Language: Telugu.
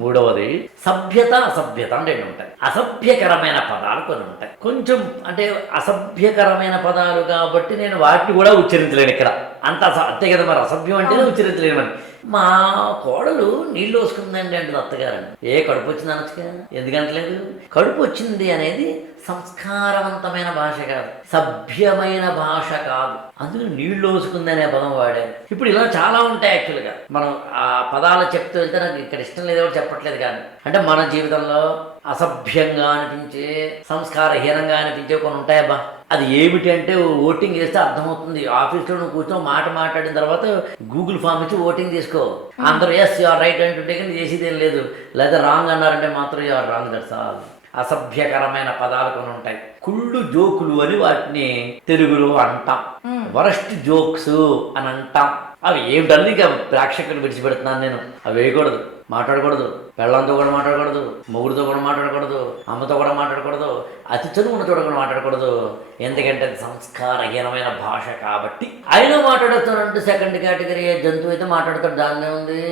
మూడవది సభ్యత అసభ్యత అని రెండు ఉంటాయి. అసభ్యకరమైన పదాలు కొన్ని ఉంటాయి. కొంచెం అంటే అసభ్యకరమైన పదాలు కాబట్టి నేను వాటిని కూడా ఉచ్చరించలేను ఇక్కడ. అంతే కదా, మరి అసభ్యం అంటేనే ఉచ్చరించలేను. మరి మా కోడలు నీళ్ళు వస్తుందండి అంటే అత్తగారండి, కడుపు వచ్చింది అనొచ్చుగా, ఎందుకంటలేదు? కడుపు వచ్చింది అనేది సంస్కారవంతమైన భాష కాదు, సభ్యమైన భాష కాదు, అందులో నీళ్ళు వస్తుంది అనే పదం వాడారు. ఇప్పుడు ఇలా చాలా ఉంటాయి. యాక్చువల్గా మనం ఆ పదాలు చెప్తూ వెళ్తే నాకు ఇక్కడ ఇష్టం లేదో చెప్పట్లేదు, కానీ అంటే మన జీవితంలో అసభ్యంగా అనిపించే, సంస్కారహీనంగా అనిపించే కొన్ని ఉంటాయబ్బా. అది ఏమిటి అంటే ఓటింగ్ చేస్తే అర్థమవుతుంది. ఆఫీస్లో నువ్వు కూర్చొని మాట్లాడిన తర్వాత గూగుల్ ఫామ్ ఇచ్చి ఓటింగ్ తీసుకో, అందరూ ఎస్ యు ఆర్ రైట్ అంటుంటే కానీ చేసేది ఏం లేదు, లేదా రాంగ్ అన్నారంటే మాత్రం you are wrong, that's all. అసభ్యకరమైన పదాలు కొన్ని ఉంటాయి. కుళ్ళు జోకులు అని వాటిని తెలుగులో అంటాం, వరస్ట్ జోక్స్ అని అంటాం. అవి ఏమిటన్నీ ఇక ప్రేక్షకులు విడిచిపెడుతున్నాను నేను. అవి వేయకూడదు, మాట్లాడకూడదు, పెళ్ళంతో కూడా మాట్లాడకూడదు, మొగుడితో కూడా మాట్లాడకూడదు, అమ్మతో కూడా మాట్లాడకూడదు, అతి చదువు ఉన్న చోట కూడా మాట్లాడకూడదు. ఎందుకంటే అది సంస్కారహీనమైన భాష కాబట్టి. అయినా మాట్లాడుతానంటే సెకండ్ కేటగిరీ జంతువు అయితే మాట్లాడతాడు, దాన్నే ఉంది.